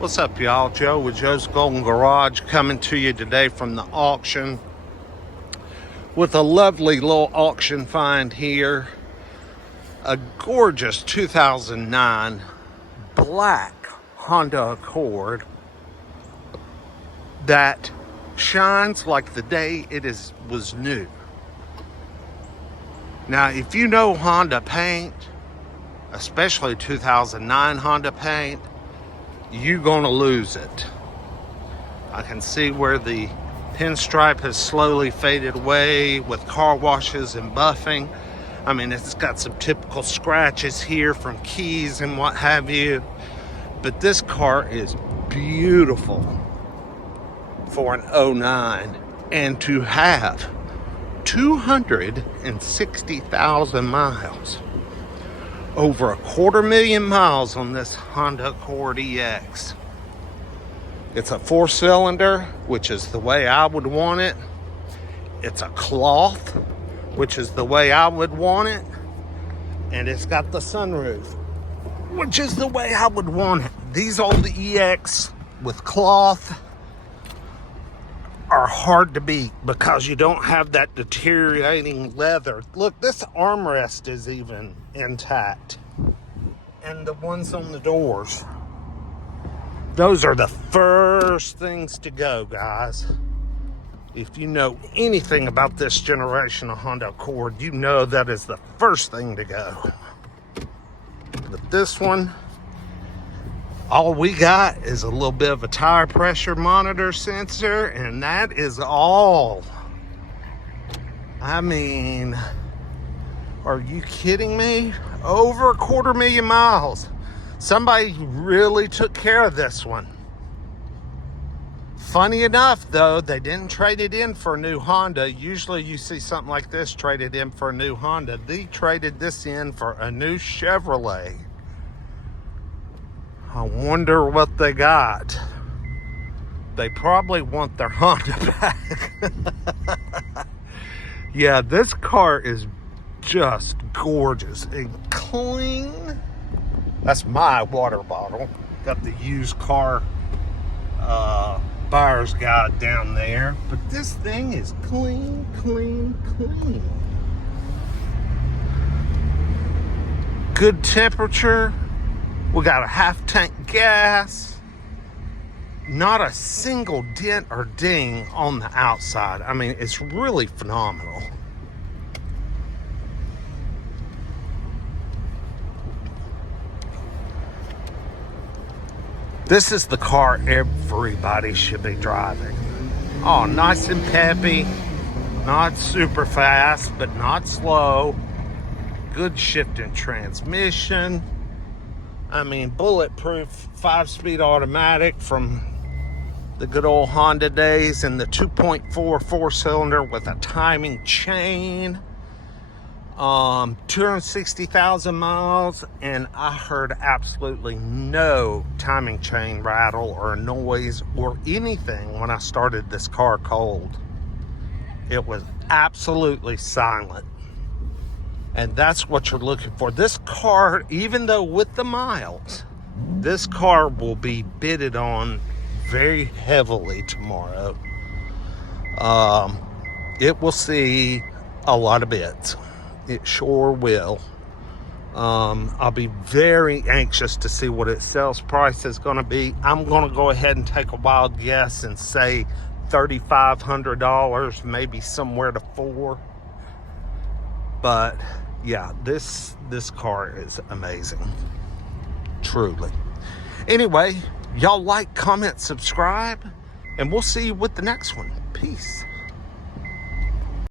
What's up, y'all? Joe with Joe's Golden Garage coming to you today from the auction with a lovely little auction find here. A gorgeous 2009 black Honda Accord that shines like the day was new. Now, if you know Honda paint, especially 2009 Honda paint, you're gonna lose it. I can see where the pinstripe has slowly faded away with car washes and buffing. I mean, it's got some typical scratches here from keys and what have you, but this car is beautiful for an 09, and to have 260,000 miles, over 250,000 miles on this Honda Accord EX. It's a 4-cylinder, which is the way I would want it. It's a cloth, which is the way I would want it. And it's got the sunroof, which is the way I would want it. These old EX with cloth are hard to beat because you don't have that deteriorating leather. Look, this armrest is even intact. And the ones on the doors, those are the first things to go, guys. If you know anything about this generation of Honda Accord, you know that is the first thing to go. But this one, all we got is a little bit of a tire pressure monitor sensor, and that is all. I mean, are you kidding me? Over 250,000 miles. Somebody really took care of this one. Funny enough, though, they didn't trade it in for a new Honda. Usually you see something like this traded in for a new Honda. They traded this in for a new Chevrolet. I wonder what they got. They probably want their Honda back. Yeah, this car is just gorgeous and clean. That's my water bottle. Got the used car buyer's guide down there. But this thing is clean, clean, clean. Good temperature. We got a half tank gas. Not a single dent or ding on the outside. I mean, it's really phenomenal. This is the car everybody should be driving. Oh, nice and peppy. Not super fast, but not slow. Good shifting transmission. I mean, bulletproof 5-speed automatic from the good old Honda days, and the 2.4 4-cylinder with a timing chain. 260,000 miles, and I heard absolutely no timing chain rattle or noise or anything when I started this car cold. It was absolutely silent. And that's what you're looking for. This car, even though with the miles, this car will be bidded on very heavily tomorrow. It will see a lot of bids. It sure will. I'll be very anxious to see what its sales price is going to be. I'm going to go ahead and take a wild guess and say $3,500, maybe somewhere to $4,000. But yeah, this car is amazing, truly. Anyway, y'all like, comment, subscribe, and we'll see you with the next one. Peace.